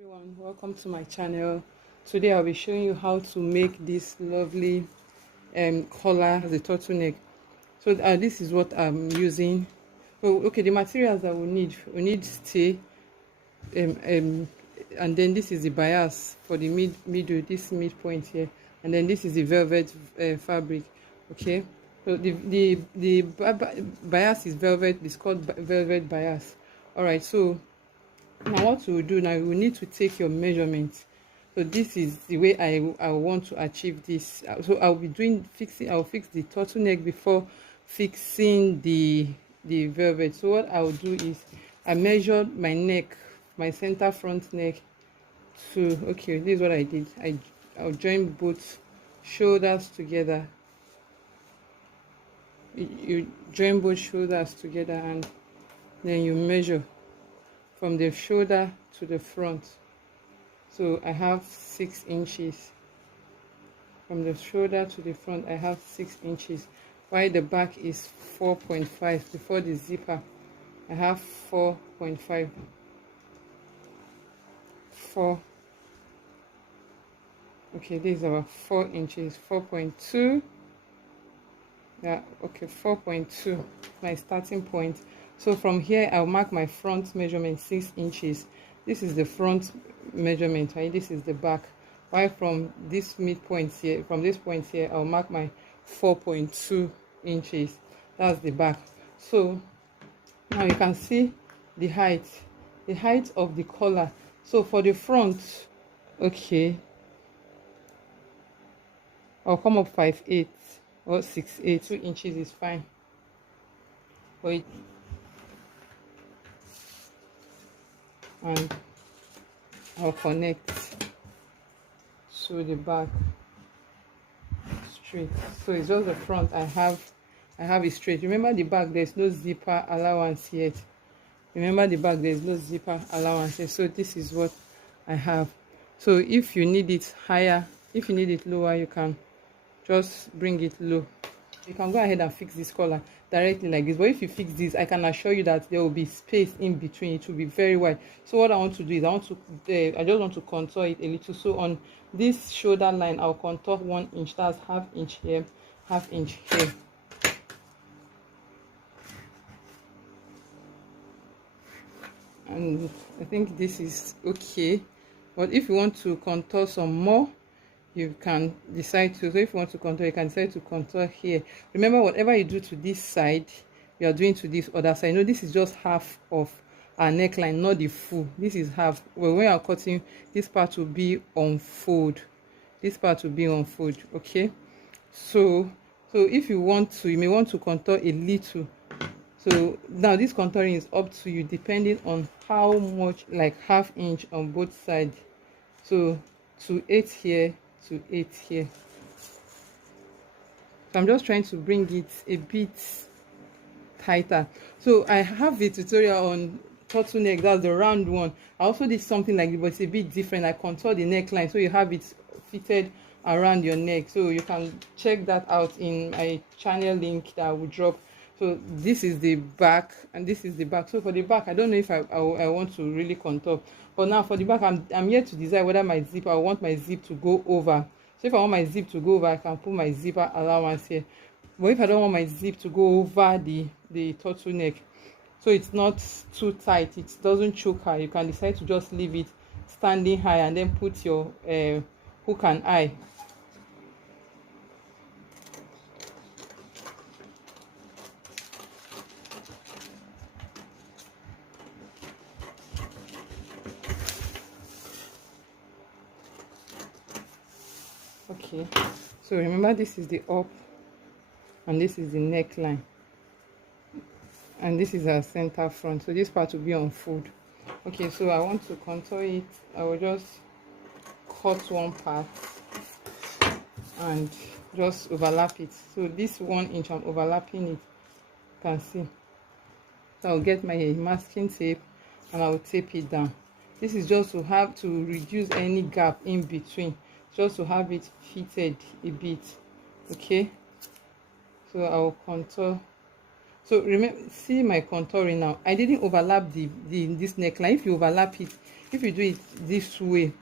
Everyone, welcome to my channel. Today I'll be showing you how to make this lovely collar, the turtleneck. So this is what I'm using. Oh, okay, the materials that we need stay, and then this is the bias for the middle, this midpoint here, and then this is the velvet fabric. Okay, so the bias is velvet. It's called velvet bias. All right, so now what we will do now, we need to take your measurement. So this is the way I want to achieve this. So I'll be I'll fix the turtleneck before fixing the velvet. So what I'll do is I measured my neck, my center front neck to, okay, this is what I did. I'll join both shoulders together. You join both shoulders together and then you measure from the shoulder to the front. So I have 6 inches. From the shoulder to the front I have 6 inches, while the back is 4.5. Before the zipper I have 4.5. 4. Okay, these are 4 inches. 4.2. Yeah, okay, 4.2 my starting point. So from here I'll mark my front measurement 6 inches. This is the front measurement, right? This is the back. While from this midpoint here, from this point here, I'll mark my 4.2 inches. That's the back. So now you can see the height of the collar. So for the front, okay, I'll come up 5'8" or 6'8". 2 inches is fine. Wait. And I'll connect to the back straight. So it's just the front I have it straight. Remember the back, there's no zipper allowance yet. Remember the back, there's no zipper allowance yet. So this is what I have. So if you need it higher, if you need it lower, you can just bring it low. You can go ahead and fix this collar directly like this, but if you fix this, I can assure you that there will be space in between. It will be very wide. So what I want to do is I just want to contour it a little. So on this shoulder line I'll contour 1 inch. That's ½ inch here, ½ inch here. And I think this is okay, but if you want to contour some more, you can decide to. So if you want to contour, you can decide to contour here. Remember, whatever you do to this side, you are doing to this other side. No, this is just half of our neckline, not the full. This is half. Well, when you are cutting, this part will be on fold. This part will be on fold. Okay, so if you want to, you may want to contour a little. So now this contouring is up to you, depending on how much, like ½ inch on both sides. So to 8 here, to 8 here. So I'm just trying to bring it a bit tighter. So I have a tutorial on turtleneck, that's the round one. I also did something like this, but it's a bit different. I contour the neckline so you have it fitted around your neck. So you can check that out in my channel link that I will drop. So this is the back and this is the back. So for the back, I don't know if I want to really contour. But now for the back, I'm here to decide whether my zip, I want my zip to go over. So if I want my zip to go over, I can put my zipper allowance here. But if I don't want my zip to go over the turtleneck, so it's not too tight, it doesn't choke her, you can decide to just leave it standing high and then put your hook and eye. Okay, so remember, this is the up and this is the neckline and this is our center front. So this part will be on fold. Okay, so I want to contour it. I will just cut one part and just overlap it. So this 1 inch, I'm overlapping it, you can see. So I'll get my masking tape and I'll tape it down. This is just to have to reduce any gap in between, just to have it fitted a bit. Okay, so I'll contour. So remember, see my contouring now. I didn't overlap this neckline. If you overlap it, if you do it this way,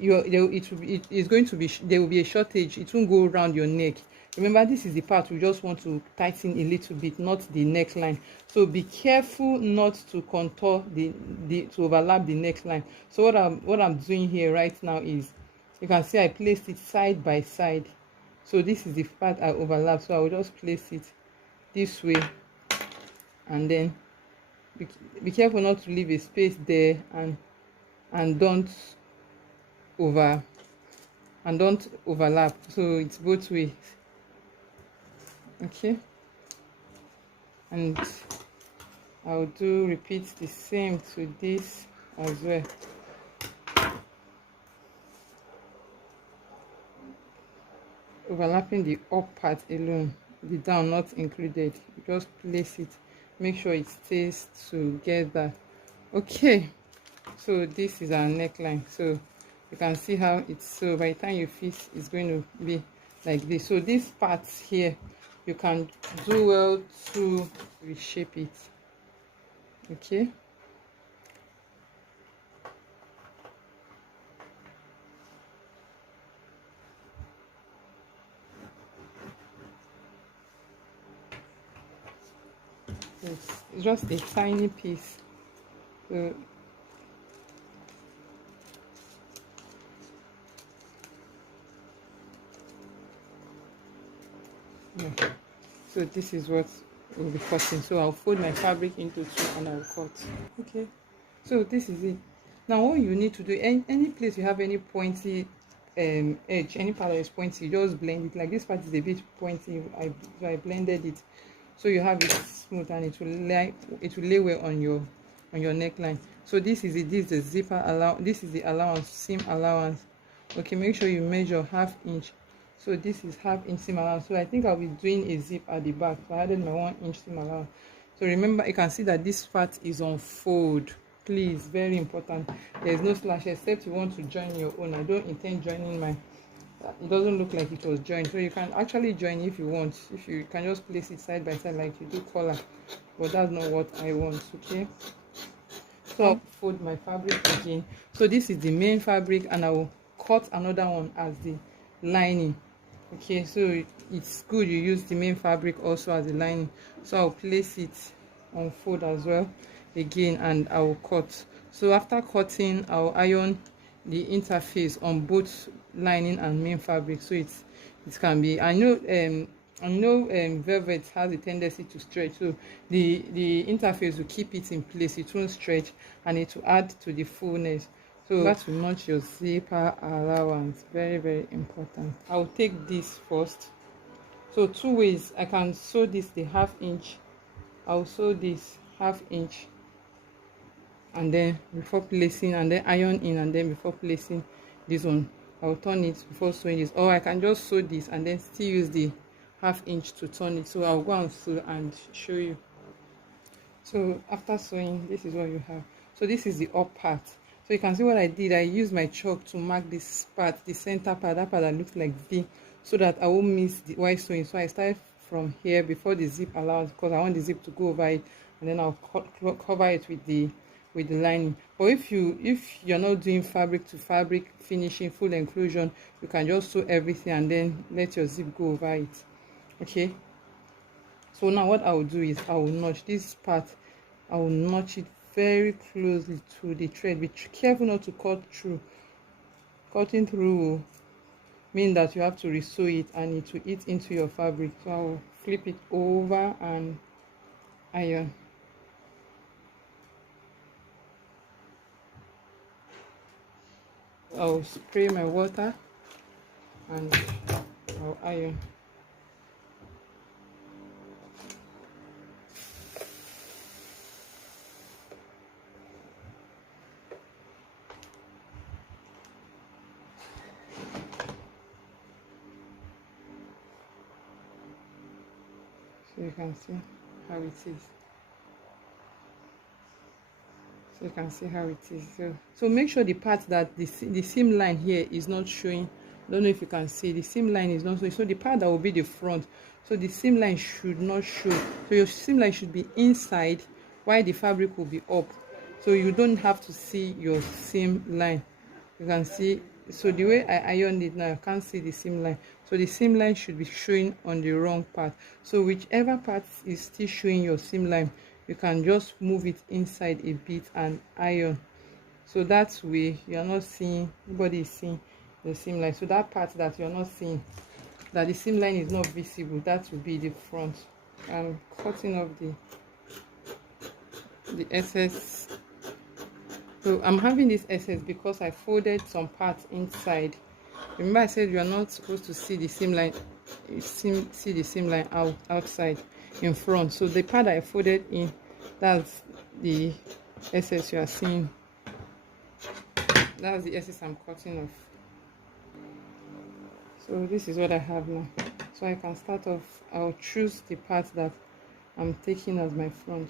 it's going to be, there will be a shortage. It won't go around your neck. Remember, this is the part we just want to tighten a little bit, not the neckline. So be careful not to contour to overlap the neckline. So what I'm doing here right now is, you can see I placed it side by side. So this is the part I overlap. So I will just place it this way, and then be careful not to leave a space there, and don't overlap. So it's both ways. Okay, and I'll repeat the same to this as well. Overlapping the up part alone, the down not included. You just place it, make sure it stays together. Okay, so this is our neckline. So you can see how it's, so by the time you fit, it's going to be like this. So this part here, you can do well to reshape it. Okay, it's just a tiny piece. So yeah. So this is what we'll be cutting. So I'll fold my fabric into two and I'll cut. Okay, so this is it. Now what you need to do, any place you have any pointy edge, any part that is pointy, just blend it. Like this part is a bit pointy, so I blended it, so you have it smooth and it will lay well on your neckline. So this is it. This is the zipper allowance. This is the allowance, seam allowance. Okay, make sure you measure ½ inch. So this is ½ inch seam allowance. So I think I'll be doing a zip at the back, so I added my 1 inch seam allowance. So remember, you can see that this part is on fold. Please, very important, there's no slash except you want to join your own. I don't intend joining mine. It doesn't look like it was joined, so you can actually join if you want. If you can just place it side by side like you do collar, but that's not what I want. Okay, so I'll fold my fabric again. So this is the main fabric, and I will cut another one as the lining. Okay, so it's good you use the main fabric also as the lining. So I'll place it on fold as well again, and I will cut. So after cutting, I'll iron the interface on both lining and main fabric, so it can be, I know velvet has a tendency to stretch, so the interface will keep it in place, it won't stretch, and it will add to the fullness. So that will notch your zipper allowance, very, very important. I'll take this first. So two ways I can sew this, the ½ inch. I'll sew this ½ inch, and then before placing, and then iron in, and then before placing this one, I'll turn it before sewing this, or I can just sew this and then still use the ½ inch to turn it. So I'll go and sew and show you. So after sewing, this is what you have. So this is the up part. So you can see what I did. I used my chalk to mark this part, the center part, that part that looks like V, so that I won't miss the white sewing. So I started from here before the zip allows, because I want the zip to go over it, and then I'll cover it with the lining. But if you're not doing fabric to fabric finishing, full enclusion, you can just sew everything and then let your zip go over it. Okay, so now what I will do is I will notch this part. I will notch it very closely to the thread. Be careful not to cut through. Cutting through will mean that you have to resew it and it will eat into your fabric. So I will flip it over and iron. I'll spray my water and I'll iron. So you can see how it is. So you can see how it is. So make sure the part that the seam line here is not showing I don't know if you can see the seam line is not so. So the part that will be the front, so the seam line should not show. So your seam line should be inside while the fabric will be up. So you don't have to see your seam line. You can see. So the way I ironed it now, I can't see the seam line. So the seam line should be showing on the wrong part. So whichever part is still showing your seam line, you can just move it inside a bit and iron. So that way you are not seeing, nobody is seeing the seam line. So that part that you're not seeing, that the seam line is not visible, that will be the front. I'm cutting off the excess. So I'm having this excess because I folded some parts inside. Remember I said you are not supposed to see the seam line, see the seam line outside, in front. So the part that I folded in, that's the excess you are seeing. That's the excess I'm cutting off. So this is what I have now. So I can start off. I'll choose the part that I'm taking as my front.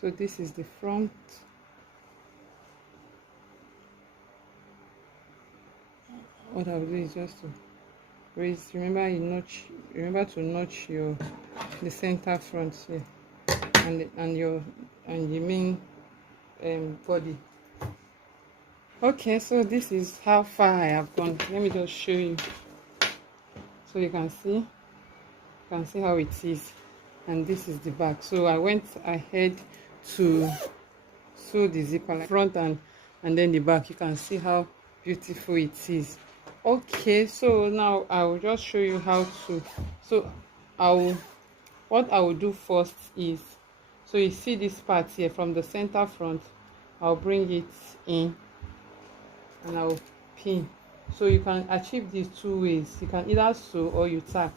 So this is the front. What I'll do is just to raise. Remember to notch the center front here, and the main body. Okay, so this is how far I have gone. Let me just show you, so you can see how it is. And this is the back. So I went ahead to sew the zipper like front and then the back. You can see how beautiful it is. Okay, so now I will just show you how to. So what I will do first is, so you see this part here from the center front, I'll bring it in and I'll pin. So you can achieve these two ways. You can either sew or you tack.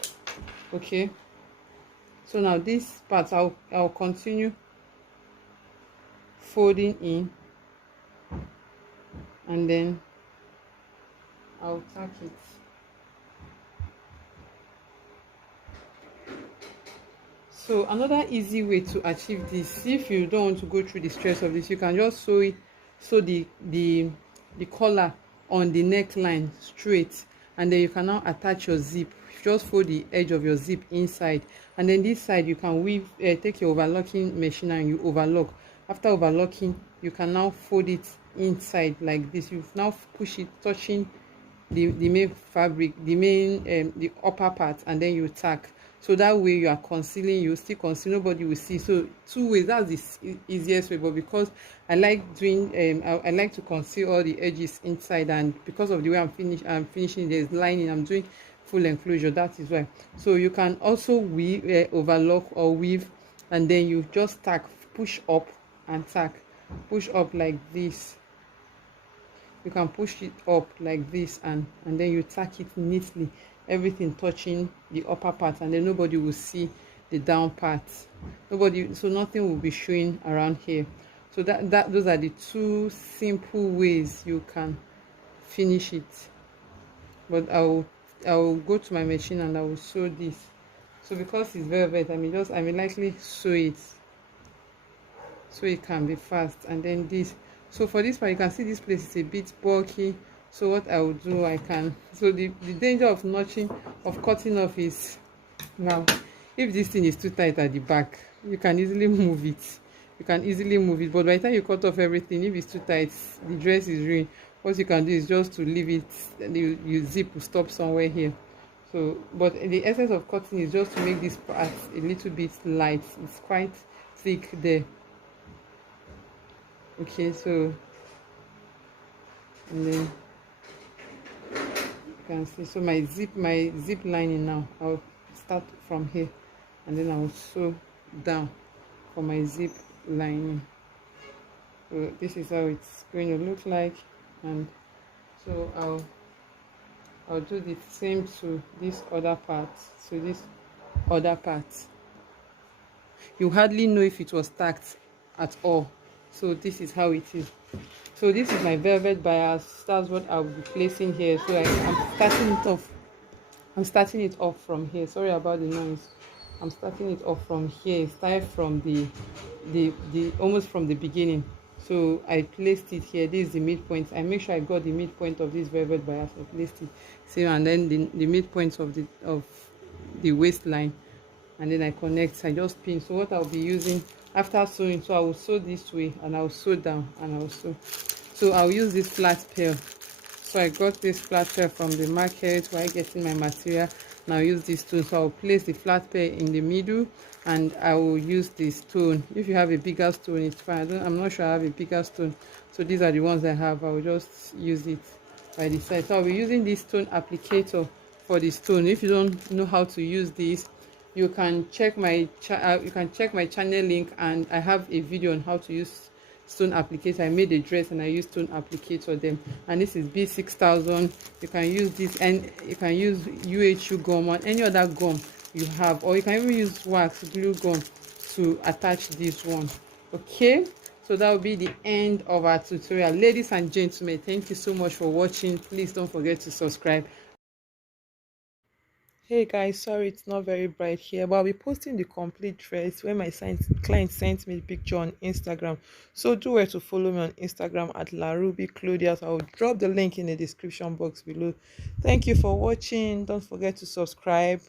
Okay, so now this part I'll continue folding in, and then I'll tack it. So another easy way to achieve this, if you don't want to go through the stress of this, you can just sew the collar on the neckline straight, and then you can now attach your zip. Just fold the edge of your zip inside, and then this side you can weave, take your overlocking machine and you overlock. After overlocking, you can now fold it inside like this. You now push it touching the main fabric, the upper part, and then you tack. So that way you are concealing, you still conceal, nobody will see. So two ways, that's the easiest way. But because I like doing I like to conceal all the edges inside, and because of the way I'm finishing, there's lining, I'm doing full enclosure, that is why. So you can also weave, overlock or weave, and then you just tack, push up and tack, push up like this. You can push it up like this, and then you tack it neatly, everything touching the upper part, and then nobody will see the down part. So nothing will be showing around here. So those are the two simple ways you can finish it. But I will go to my machine and I will sew this. So because it's velvet, I may likely sew it so it can be fast. And then this, so for this part, you can see this place is a bit bulky. So what I will do, so the danger of cutting off is, now if this thing is too tight at the back, you can easily move it. But by the time you cut off everything, if it's too tight, the dress is ruined. What you can do is just to leave it, you zip will stop somewhere here. So, but the essence of cutting is just to make this part a little bit light. It's quite thick there. Okay, so, and then you can see, so my zip lining now, I'll start from here, and then I'll sew down for my zip lining. So this is how it's going to look like, and so I'll do the same to this other part. So this other part, you hardly know if it was tacked at all. So this is how it is. So this is my velvet bias. That's what I'll be placing here. So I'm starting it off. I'm starting it off from here. Sorry about the noise. I'm starting it off from here. Start from the almost from the beginning. So I placed it here. This is the midpoint. I make sure I got the midpoint of this velvet bias. I placed it same, and then the midpoint of the waistline, and then I connect. I just pin. So what I'll be using after sewing, so I will sew this way and I'll sew down and I'll sew. So I'll use this flat pearl. So I got this flat pearl from the market while getting my material. Now use this stone. So I'll place the flat pearl in the middle and I will use the stone. If you have a bigger stone, it's fine. I'm not sure I have a bigger stone. So these are the ones I have. I will just use it by the side. So I'll be using this stone applicator for the stone. If you don't know how to use this, you can check my channel link, and I have a video on how to use stone applicator. I made a dress and I used stone applicator them, and this is B6000. You can use this, and you can use UHU gum or any other gum you have, or you can even use wax glue gum to attach this one. Okay, so that will be the end of our tutorial. Ladies and gentlemen, thank you so much for watching. Please don't forget to subscribe. Hey guys, sorry it's not very bright here, but I'll be posting the complete dress when my client sent me the picture on Instagram. So do well to follow me on Instagram at LaRubyClaudia. I'll drop the link in the description box below. Thank you for watching. Don't forget to subscribe.